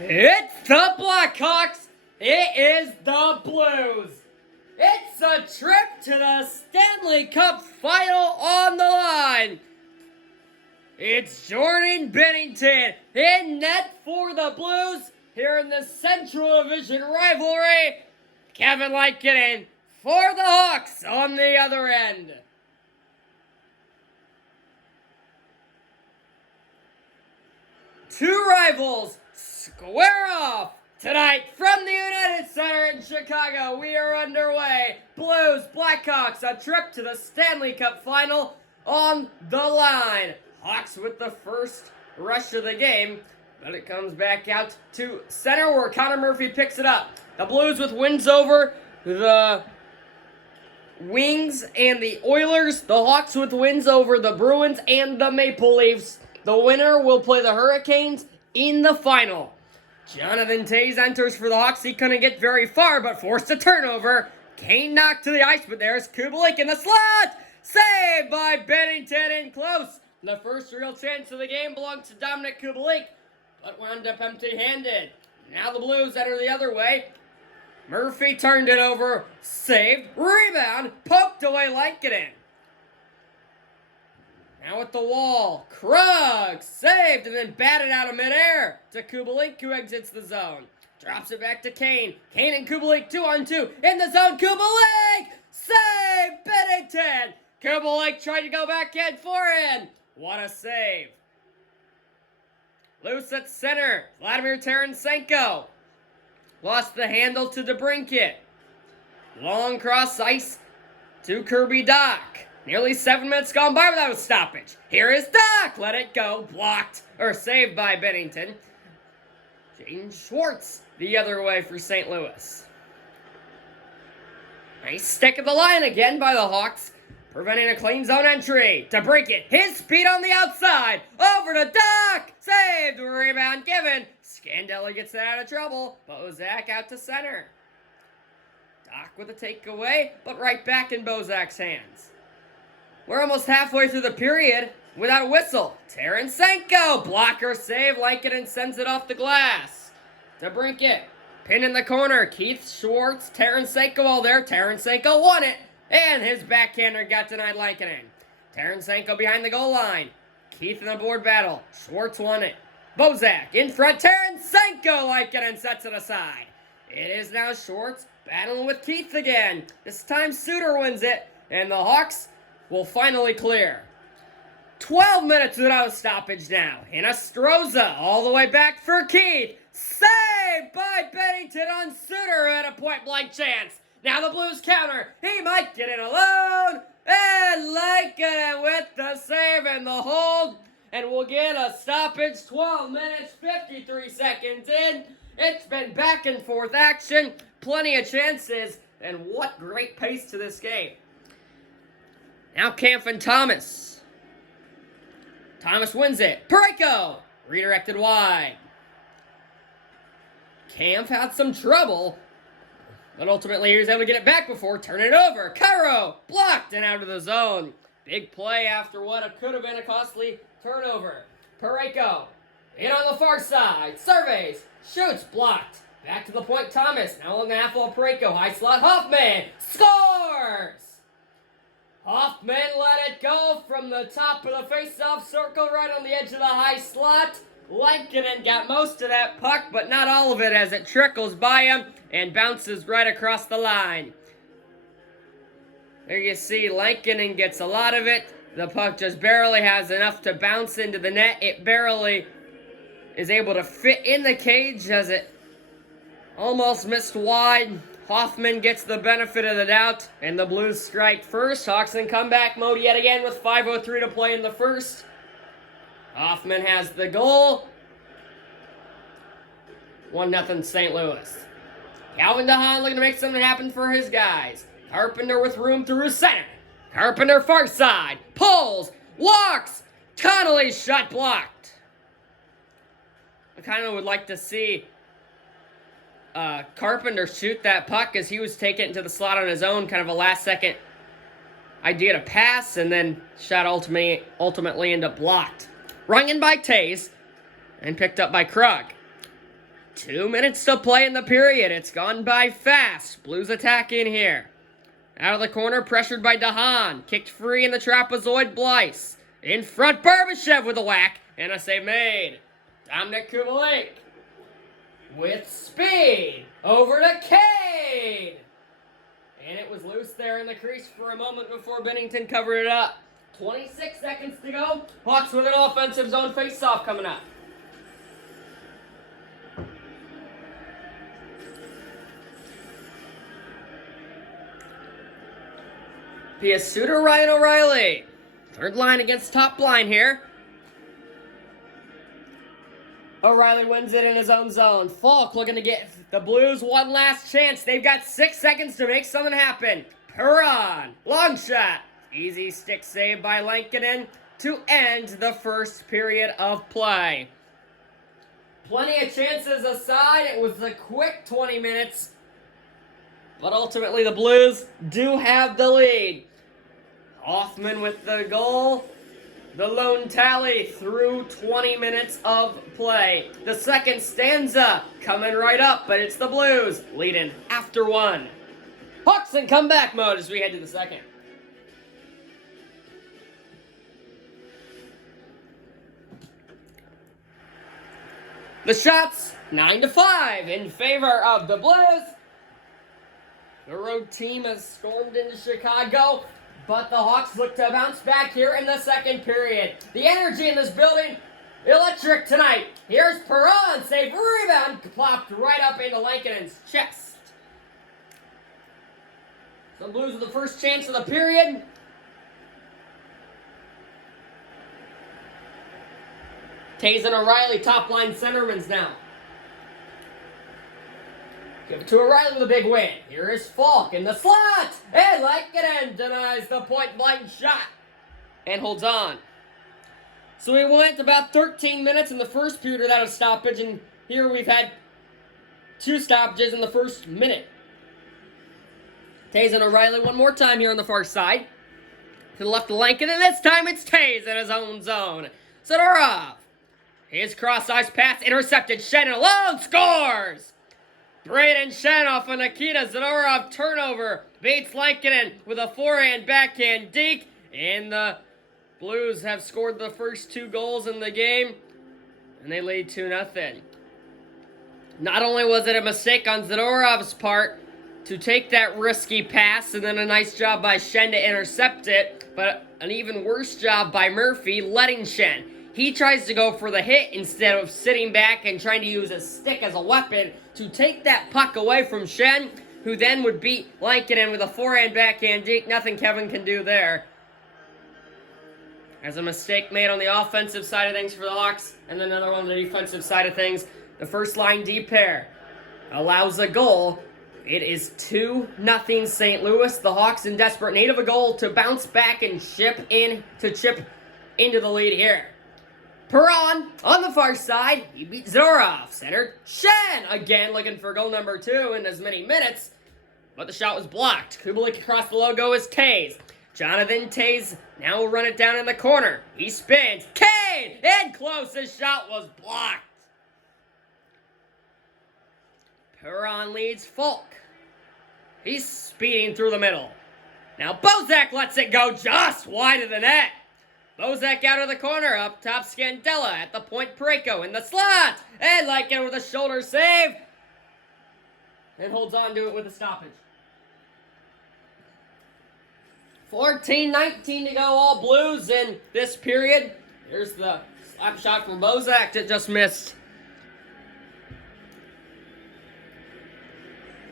It's the Blackhawks. It is the Blues. It's a trip to the Stanley Cup final on the line. It's Jordan Binnington in net for the Blues here in the Central Division rivalry. Kevin Lankinen for the Hawks on the other end. Two rivals square off tonight from the United Center in Chicago. We are underway. Blues, Blackhawks, a trip to the Stanley Cup final on the line. Hawks with the first rush of the game, but it comes back out to center where Connor Murphy picks it up. The Blues with wins over the Wings and the Oilers. The Hawks with wins over the Bruins and the Maple Leafs. The winner will play the Hurricanes in the final. Jonathan Toews enters for the Hawks. He couldn't get very far, but forced a turnover. Kane knocked to the ice, but there's Kubalik in the slot. Saved by Binnington in close. The first real chance of the game belongs to Dominic Kubalik, but wound up empty-handed. Now the Blues enter the other way. Murphy turned it over, saved, rebound, poked away Lankinen. Now at the wall, Krug saved and then batted out of midair to Kubalik, who exits the zone. Drops it back to Kane. Kane and Kubalik 2-on-2 in the zone. Kubalik save Binnington. Kubalik tried to go backhand forehand. What a save. Loose at center. Vladimir Tarasenko lost the handle to DeBrincat. Long cross ice to Kirby Dach. Nearly 7 minutes gone by without a stoppage. Here is Dach. Let it go. Blocked or saved by Binnington. James Schwartz the other way for St. Louis. Nice stick at the line again by the Hawks, preventing a clean zone entry. DeBrincat, his speed on the outside. Over to Dach. Saved. Rebound given. Scandella gets it out of trouble. Bozak out to center. Dach with a takeaway, but right back in Bozak's hands. We're almost halfway through the period without a whistle. Tarasenko, blocker save. Lankinen sends it off the glass. DeBrincat, pin in the corner. Keith Schwartz, Tarasenko all there. Tarasenko won it, and his backhander got denied Lankinen. Tarasenko behind the goal line. Keith in the board battle. Schwartz won it. Bozak in front. Tarasenko, Lankinen sets it aside. It is now Schwartz battling with Keith again. This time Suter wins it, and the Hawks will finally clear. 12 minutes without a stoppage now. Hinostroza all the way back for Keith. Saved by Binnington on Suter at a point-blank chance. Now the Blues counter. He might get it alone. And Lankinen with the save and the hold. And we'll get a stoppage. 12 minutes, 53 seconds in. It's been back and forth action. Plenty of chances. And what great pace to this game. Now Kampf and Thomas. Thomas wins it. Parayko redirected wide. Kampf had some trouble, but ultimately he was able to get it back before turning it over. Cairo blocked and out of the zone. Big play after what could have been a costly turnover. Parayko in on the far side. Surveys, shoots, blocked. Back to the point, Thomas. Now on the half wall, Parayko. High slot, Hoffman scores! Hoffman let it go from the top of the face-off circle right on the edge of the high slot. Lankinen got most of that puck, but not all of it as it trickles by him and bounces right across the line. There you see Lankinen gets a lot of it. The puck just barely has enough to bounce into the net. It barely is able to fit in the cage as it almost missed wide. Hoffman gets the benefit of the doubt, and the Blues strike first. Hawks in comeback mode yet again with 5:03 to play in the first. Hoffman has the goal. 1-0 St. Louis. Calvin DeHaan looking to make something happen for his guys. Carpenter with room through center. Carpenter far side. Pulls. Walks. Connolly's shot blocked. I kind of would like to see Carpenter shoot that puck as he was taking it into the slot on his own, kind of a last-second idea to pass, and then shot ultimately ended up blocked. Rung in by Toews and picked up by Krug. 2 minutes to play in the period. It's gone by fast. Blues attacking here. Out of the corner, pressured by DeHaan. Kicked free in the trapezoid, Blyce. In front, Barbashev with a whack. And a save made. Dominic Kubalik. With speed. Over to Cade. And it was loose there in the crease for a moment before Bennington covered it up. 26 seconds to go. Hawks with an offensive zone face-off coming up. Piasuta, Ryan O'Reilly. Third line against top line here. O'Reilly wins it in his own zone. Falk looking to get the Blues one last chance. They've got 6 seconds to make something happen. Perron, long shot. Easy stick save by Lankinen to end the first period of play. Plenty of chances aside. It was a quick 20 minutes. But ultimately the Blues do have the lead. Hoffman with the goal. The lone tally through 20 minutes of play. The second stanza coming right up, but it's the Blues leading after one. Hawks in comeback mode as we head to the second. The shots 9-5 in favor of the Blues. The road team has stormed into Chicago, but the Hawks look to bounce back here in the second period. The energy in this building, electric tonight. Here's Perron, save, rebound, plopped right up into Lankinen's chest. So Blues with the first chance of the period. Tays and O'Reilly, top line centermans now. Give it to O'Reilly with a big win. Here is Falk in the slot. And Lankinen denies the point-blank shot. And holds on. So we went about 13 minutes in the first period without a stoppage. And here we've had 2 stoppages in the first minute. Tays and O'Reilly one more time here on the far side. To the left of Lankinen. And this time it's Tays in his own zone. Sidorov. His cross-ice pass intercepted. Shen alone scores. Braden Shen off of Nikita Zadorov turnover. Beats Lankinen with a forehand backhand deke. And the Blues have scored the first 2 goals in the game. And they lead 2-0. Not only was it a mistake on Zadorov's part to take that risky pass and then a nice job by Shen to intercept it, but an even worse job by Murphy letting Shen. He tries to go for the hit instead of sitting back and trying to use his stick as a weapon to take that puck away from Shen, who then would beat Lankinen with a forehand backhand deke. Nothing Kevin can do there. There's a mistake made on the offensive side of things for the Hawks, and then another one on the defensive side of things. The first line D pair allows a goal. It is 2-0 St. Louis. The Hawks in desperate need of a goal to bounce back and chip into the lead here. Perron on the far side, he beats Zorov. Centered Shen again looking for goal number 2 in as many minutes, but the shot was blocked. Kubalik across the logo is Tays. Jonathan Tays now will run it down in the corner. He spins. Cade! In close, his shot was blocked. Perron leads Falk. He's speeding through the middle. Now Bozak lets it go just wide of the net. Bozak out of the corner, up top Scandella, at the point Parayko in the slot, and Lankinen with a shoulder save, and holds on to it with a stoppage. 14-19 to go, all Blues in this period. Here's the slap shot from Bozak that just missed.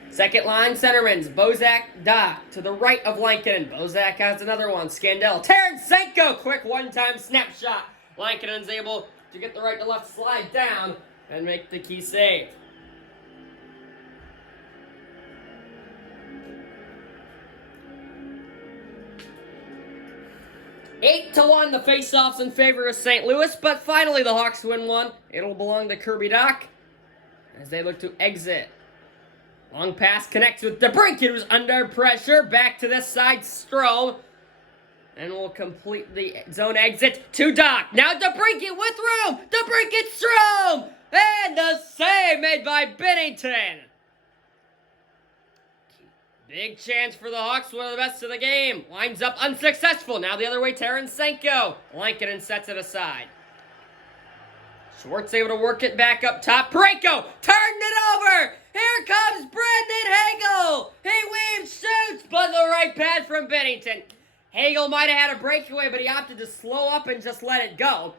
Second line centermans, Bozak, Doc, to the right of Lankinen. Bozak has another one, Scandell. Tarasenko, quick one-time snapshot. Lankinen's able to get the right to left slide down and make the key save. Eight to 1, the face-offs in favor of St. Louis, but finally the Hawks win one. It'll belong to Kirby Dach as they look to exit. Long pass connects with DeBrincat, who's under pressure. Back to this side, Strome. And will complete the zone exit to Doc. Now DeBrincat with room. DeBrincat, Strome. And the save made by Bennington. Big chance for the Hawks, one of the best of the game. Lines up unsuccessful. Now the other way, Tarasenko. Lankinen sets it aside. Schwartz able to work it back up top. Parayko turned it over. Here comes Brendan Hagel. He weaves, shoots, but the right pad from Bennington. Hagel might have had a breakaway, but he opted to slow up and just let it go.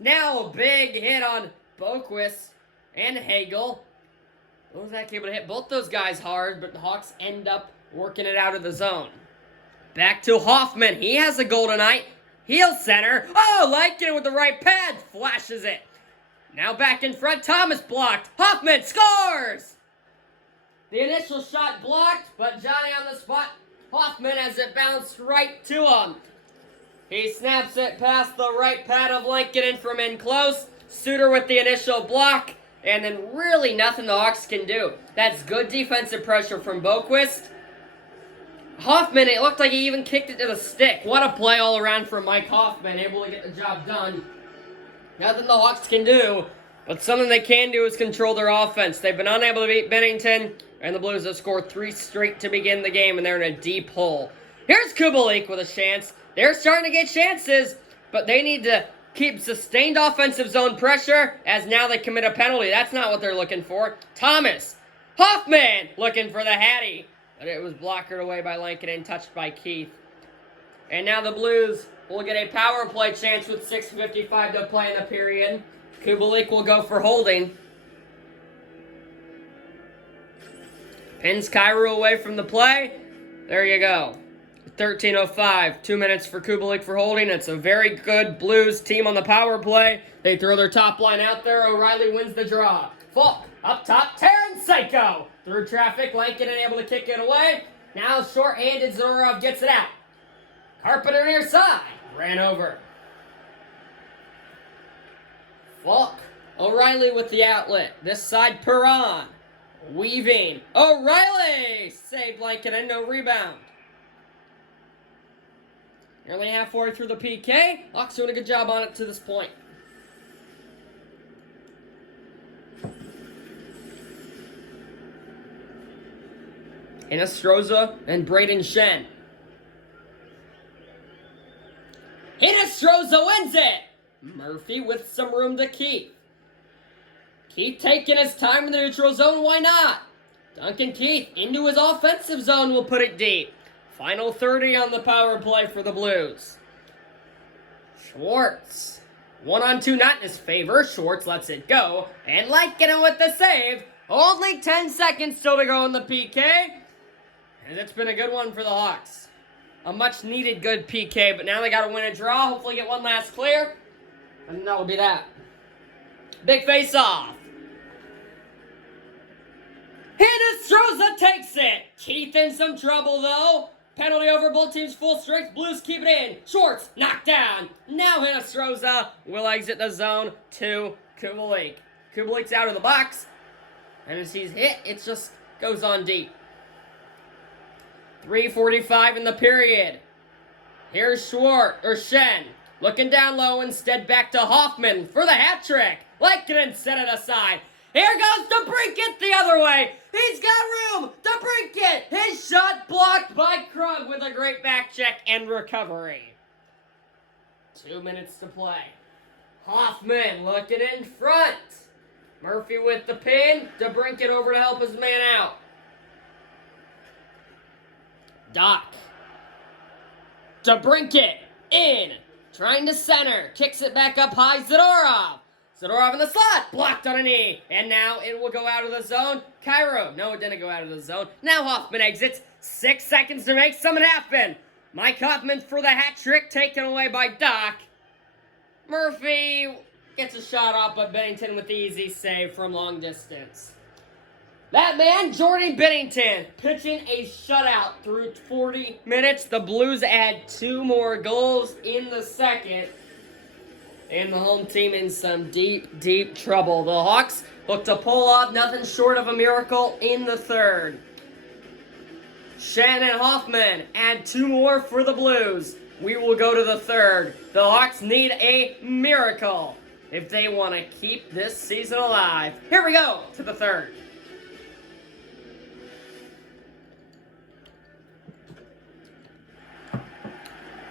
Now a big hit on Boquist and Hagel. Bozak able to hit both those guys hard, but the Hawks end up working it out of the zone. Back to Hoffman. He has a goal tonight. Heel center. Oh, Lankinen with the right pad. Flashes it. Now back in front. Thomas blocked. Hoffman scores! The initial shot blocked, but Johnny on the spot. Hoffman has it bounced right to him. He snaps it past the right pad of Lankinen from in close. Suter with the initial block. And then really nothing the Hawks can do. That's good defensive pressure from Boquist. Hoffman, it looked like he even kicked it to the stick. What a play all around from Mike Hoffman, able to get the job done. Nothing the Hawks can do, but something they can do is control their offense. They've been unable to beat Bennington, and the Blues have scored 3 straight to begin the game, and they're in a deep hole. Here's Kubalik with a chance. They're starting to get chances, but they need to keep sustained offensive zone pressure, as now they commit a penalty. That's not what they're looking for. Thomas. Hoffman looking for the Hattie. But it was blockered away by Lankinen, touched by Keith. And now the Blues will get a power play chance with 6:55 to play in the period. Kubalik will go for holding. Pins Kyrou away from the play. There you go. 13:05, 2 minutes for Kubalik for holding. It's a very good Blues team on the power play. They throw their top line out there. O'Reilly wins the draw. Falk up top, Tarasenko. Through traffic, Lankinen able to kick it away. Now short-handed, Zadorov gets it out. Carpenter near side. Ran over. Falk. O'Reilly with the outlet. This side, Perron. Weaving. O'Reilly! Saved Lankinen, no rebound. Nearly halfway through the PK. Hawks doing a good job on it to this point. Hinostroza and Braden Shen. Hinostroza wins it! Murphy with some room to keep. Keith taking his time in the neutral zone, why not? Duncan Keith into his offensive zone will put it deep. Final 30 on the power play for the Blues. Schwartz. 1-on-2 not in his favor. Schwartz lets it go. And Lankinen with the save. Only 10 seconds still to go in the PK. And it's been a good one for the Hawks. A much needed good PK, but now they got to win a draw. Hopefully get one last clear. And that will be that. Big face off. Hinostroza takes it. Keith in some trouble though. Penalty over both teams full strength. Blues keep it in. Schwartz knocked down. Now Hinostroza will exit the zone to Kubalik. Kubalik's out of the box. And as he's hit, it just goes on deep. 3:45 in the period. Here's Shen. Looking down low, instead back to Hoffman for the hat trick. Lankinen set it aside. Here goes DeBrincat the other way. He's got room. DeBrincat. His shot blocked by Krug with a great back check and recovery. 2 minutes to play. Hoffman looking in front. Murphy with the pin. DeBrincat over to help his man out. Doc. DeBrincat in. Trying to center. Kicks it back up high. Zadorov. Zadorov in the slot. Blocked on a knee. And now it will go out of the zone. Kyrou. No, it didn't go out of the zone. Now Hoffman exits. 6 seconds to make something happen. Mike Hoffman for the hat trick. Taken away by Doc. Murphy gets a shot off, but Bennington with the easy save from long distance. That man, Jordan Bennington, pitching a shutout through 40 minutes. The Blues add 2 more goals in the second. And the home team in some deep, deep trouble. The Hawks look to pull off nothing short of a miracle in the third. Shen and Hoffman add 2 more for the Blues. We will go to the third. The Hawks need a miracle. if they want to keep this season alive. Here we go to the third.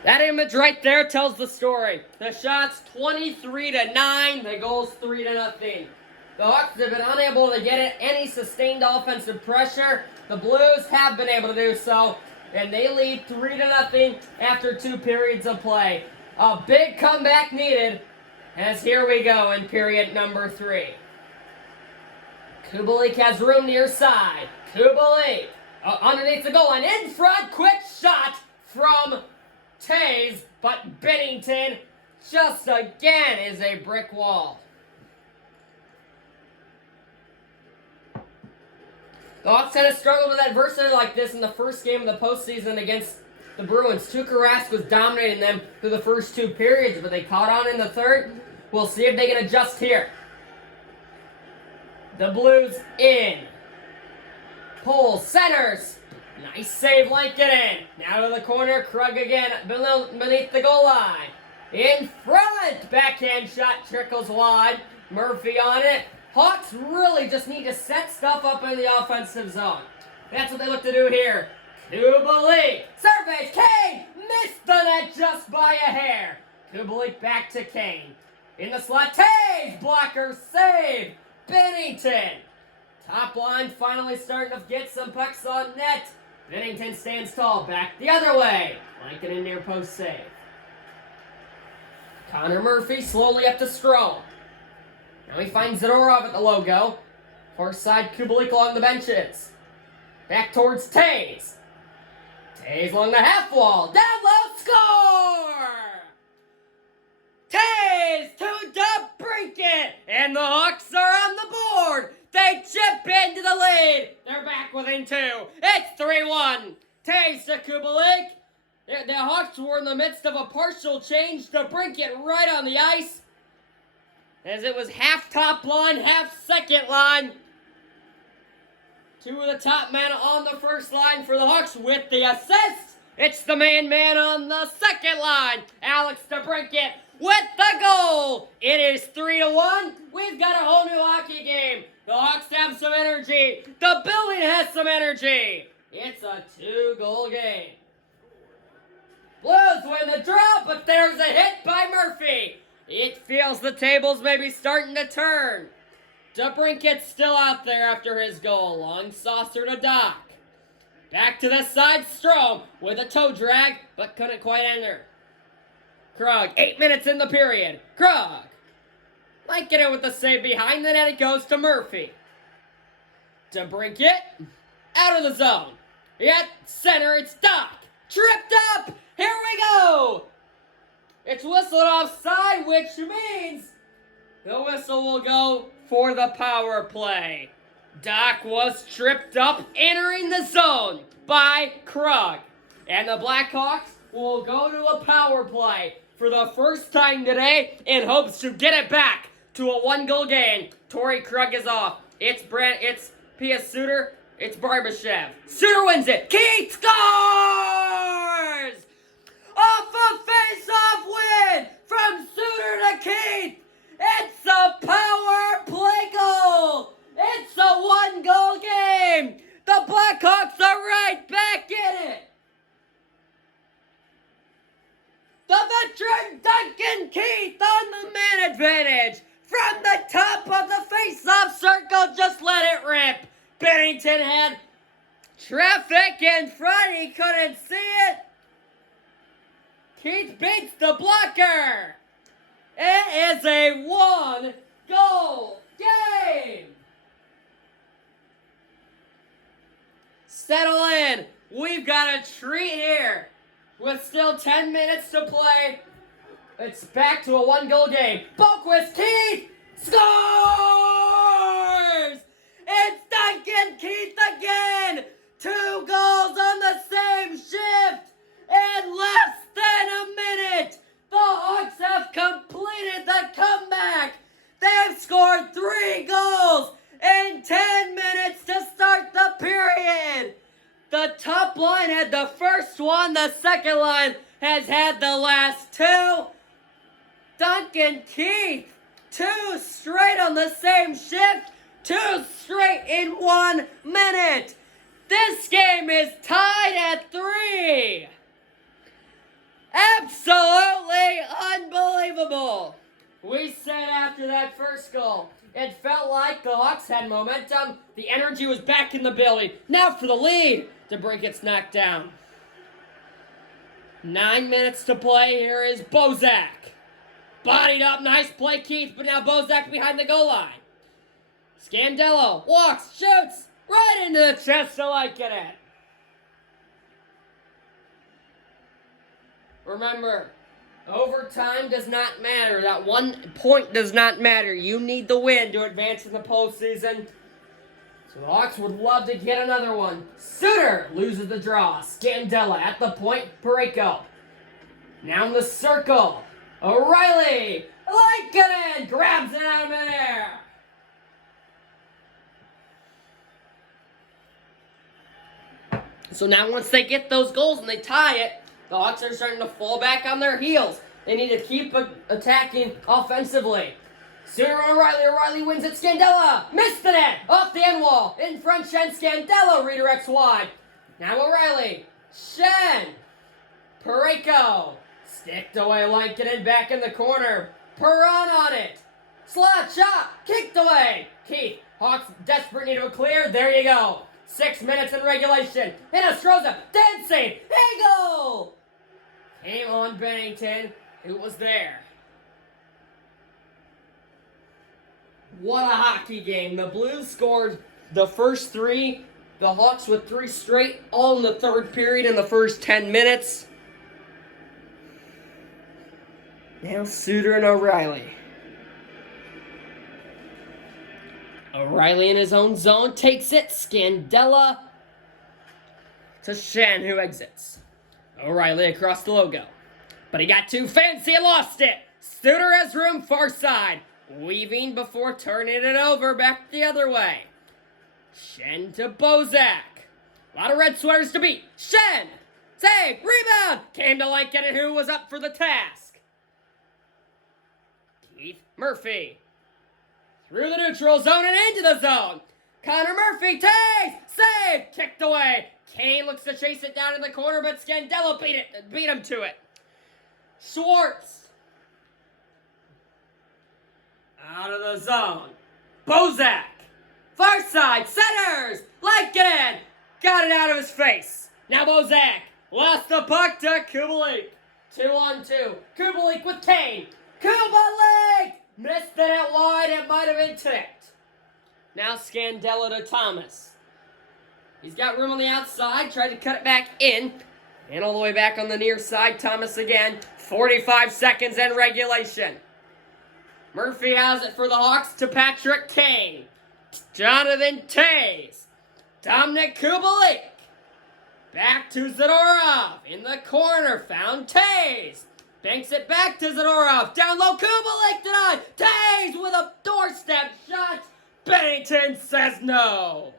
That image right there tells the story. The shot's 23-9, the goal's 3-0. The Hawks have been unable to get any sustained offensive pressure. The Blues have been able to do so, and they lead 3-0 after 2 periods of play. A big comeback needed, as here we go in period number 3. Kubalik has room near side. Kubalik underneath the goal line, in front, quick shot from Taves, but Bennington just again is a brick wall. The Hawks had struggled with adversity like this in the first game of the postseason against the Bruins. Tuukka Rask was dominating them through the first 2 periods, but they caught on in the third. We'll see if they can adjust here. The Blues in. Pulls, centers. Nice save, Lankinen. Now to the corner, Krug again beneath the goal line. In front, backhand shot trickles wide. Murphy on it. Hawks really just need to set stuff up in the offensive zone. That's what they look to do here. Kubalik, surveys, Kane, missed the net just by a hair. Kubalik back to Kane. In the slot, Taves, blocker, save, Bennington. Top line finally starting to get some pucks on net. Bennington stands tall, back the other way. Lankinen near post save. Connor Murphy slowly up to Strome. Now he finds Zadorov at the logo. Far side, Kubalik along the benches. Back towards Taves. Taves along the half wall. Down low, score! Taves to DeBrincat. And the Hawks are on the board. They chip into the lead. They're back within 2. It's 3-1. Taves to Kubalik. The Hawks were in the midst of a partial change. DeBrincat right on the ice. As it was half top line, half second line. 2 of the top men on the first line for the Hawks with the assist. It's the man on the second line. Alex DeBrincat with the goal. It is 3-1. We've got a whole new hockey game. The Hawks have some energy. The building has some energy. It's a 2-goal game. Blues win the draw, but there's a hit by Murphy. It feels the tables may be starting to turn. DeBrincat's still out there after his goal. Long saucer to Doc. Back to the side, Strome with a toe drag, but couldn't quite enter. Krug, 8 minutes in the period. Krug. Might get it with the save behind the net. It goes to Murphy. DeBrincat out of the zone. Yet center, it's Doc. Tripped up. Here we go. It's whistled offside, which means the whistle will go for the power play. Doc was tripped up entering the zone by Krug. And the Blackhawks will go to a power play for the first time today in hopes to get it back to a 1-goal game. Torrey Krug is off. It's P.S. Suter. It's Barbashev. Suter wins it. Keith scores! Off a face-off win from Suter to Keith. It's a power play goal. It's a 1-goal game. The Blackhawks are right back in it. The veteran Duncan Keith on the man advantage. From the top of the face-off circle, just let it rip. Bennington had traffic in front. He couldn't see it. Keith beats the blocker. It is a 1-goal game. Settle in. We've got a treat here. With still 10 minutes to play, it's back to a 1-goal game. Boquist Keith scores! It's Duncan Keith again. 2 goals on the same shift in less than a minute. The Hawks have completed the comeback. They've scored 3 goals in 10 minutes to start the period. The top line had the first one. The second line has had the last 2. Duncan Keith, 2 straight on the same shift. 2 straight in 1 minute. This game is tied at 3. Absolutely unbelievable. We said after that first goal, it felt like the Hawks had momentum. The energy was back in the building. Now for the lead. DeBrincat's knocked down. 9 minutes to play. Here is Bozak. Bodied up. Nice play, Keith. But now Bozak behind the goal line. Scandella walks, shoots right into the chest of Lankinen. Remember, overtime does not matter. That 1 point does not matter. You need the win to advance in the postseason. So the Hawks would love to get another one. Suter loses the draw. Scandella at the point. Parayko. Now in the circle. O'Reilly. Lankinen grabs it out of midair. So now once they get those goals and they tie it, the Hawks are starting to fall back on their heels. They need to keep attacking offensively. Suter O'Reilly. O'Reilly wins it. Scandella missed the net. Off the end wall. In front, Shen. Scandella redirects wide. Now O'Reilly. Shen. Parayko. Sticked away. Lankinen back in the corner. Perron on it. Slot shot. Kicked away. Keith. Hawks desperate, need to clear. There you go. 6 minutes in regulation. Hinostroza. Dancing. Eagle. Came on Bennington, who was there. What a hockey game. The Blues scored the first 3. The Hawks with 3 straight, all in the third period in the first 10 minutes. Now Suter and O'Reilly. O'Reilly in his own zone takes it. Scandella to Shen, who exits. O'Reilly across the logo. But he got too fancy and lost it. Suter has room far side. Weaving before turning it over back the other way. Shen to Bozak. A lot of red sweaters to beat. Shen! Save! Rebound! Came to Lankinen, who was up for the task. Keith Murphy. Through the neutral zone and into the zone. Connor Murphy takes! Save! Kicked away. Kane looks to chase it down in the corner, but Scandella beat him to it. Schwartz. Out of the zone. Bozak. Far side. Centers. Lankinen. Got it out of his face. Now Bozak. Lost the puck to Kubalik. 2-on-2. Kubalik with Kane. Kubalik. Missed it out wide. It might have been tipped. Now Scandella to Thomas. He's got room on the outside. Tried to cut it back in. And all the way back on the near side. Thomas again. 45 seconds in regulation. Murphy has it for the Hawks to Patrick Kane. Jonathan Toews. Dominic Kubalik. Back to Zadorov. In the corner. Found Toews. Banks it back to Zadorov. Down low. Kubalik denied. Toews with a doorstep shot. Bennington says no.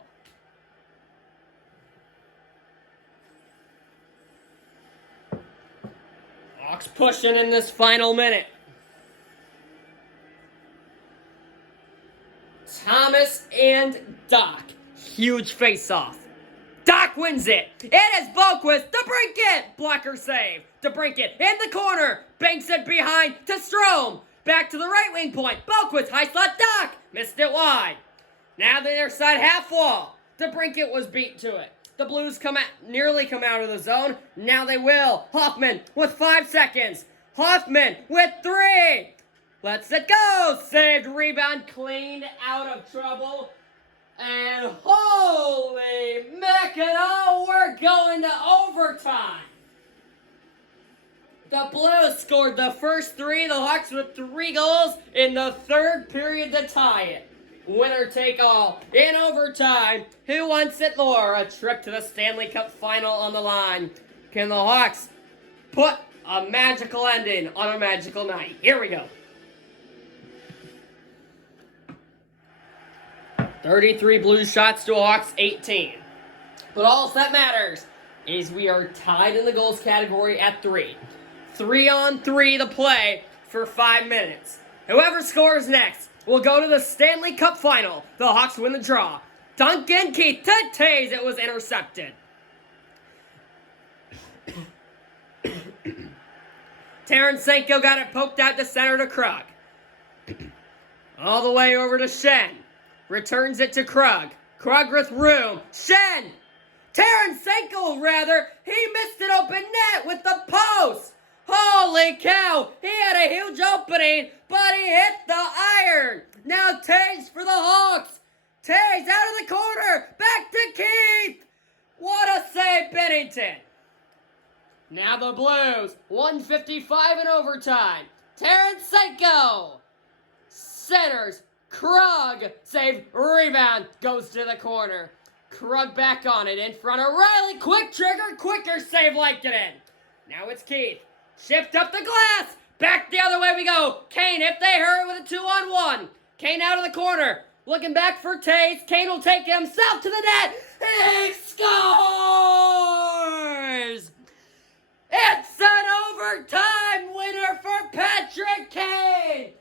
Hawks pushing in this final minute. Thomas and Doc. Huge face-off. Doc wins it. It is Boquist. DeBrincat. Blocker save. DeBrincat in the corner. Banks it behind to Strome. Back to the right wing point. Boquist. High slot. Doc. Missed it wide. Now the near side half wall. DeBrincat was beat to it. The Blues nearly come out of the zone. Now they will. Hoffman with 5 seconds. Hoffman with 3. Lets it go. Saved, rebound, cleaned out of trouble. And holy mackerel, we're going to overtime. The Blues scored the first 3. The Hawks with 3 goals in the third period to tie it. Winner take all. In overtime, who wants it more? A trip to the Stanley Cup final on the line. Can the Hawks put a magical ending on a magical night? Here we go. 33 Blues shots to Hawks 18. But all that matters is we are tied in the goals category at 3. 3-on-3 to play for 5 minutes. Whoever scores next will go to the Stanley Cup Final. The Hawks win the draw. Duncan Keith to Taves. It was intercepted. Tarasenko got it poked out to center to Krug. All the way over to Shen. Returns it to Krug. Krug with room. Shen! Tarasenko, rather. He missed an open net with the post. Holy cow. He had a huge opening, but he hit the iron. Now Taves for the Hawks. Taves out of the corner. Back to Keith. What a save, Bennington. Now the Blues, 1:55 in overtime. Tarasenko centers. Krug save, rebound, goes to the corner. Krug back on it in front of Riley. Quick trigger, quicker save like it in. Now it's Keith. Shift up the glass. Back the other way we go. Kane, if they hurry with a 2-on-1. Kane out of the corner. Looking back for Taves. Kane will take it himself to the net. He scores! It's an overtime winner for Patrick Kane!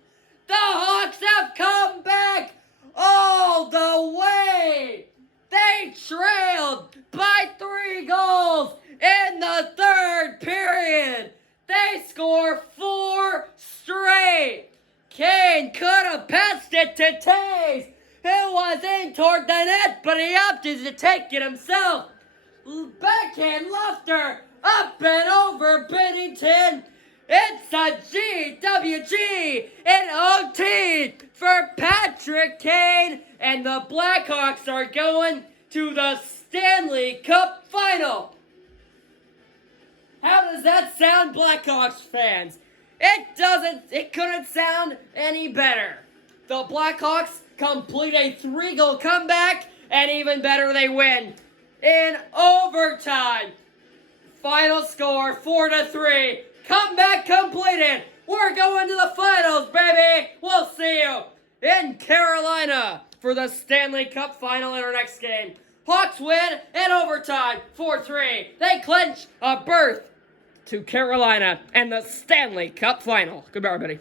The Hawks have come back all the way! They trailed by 3 goals in the third period! They score 4 straight! Kane could have passed it to Taves, who was in toward the net, but he opted to take it himself. Backhand lofter! Up and over Bennington. It's a GWG in OT for Patrick Kane. And the Blackhawks are going to the Stanley Cup Final. How does that sound, Blackhawks fans? It couldn't sound any better. The Blackhawks complete a 3-goal comeback, and even better, they win in overtime. Final score, 4-3. Comeback completed. We're going to the finals, baby. We'll see you in Carolina for the Stanley Cup Final in our next game. Hawks win in overtime, 4-3. They clinch a berth to Carolina and the Stanley Cup Final. Goodbye, everybody.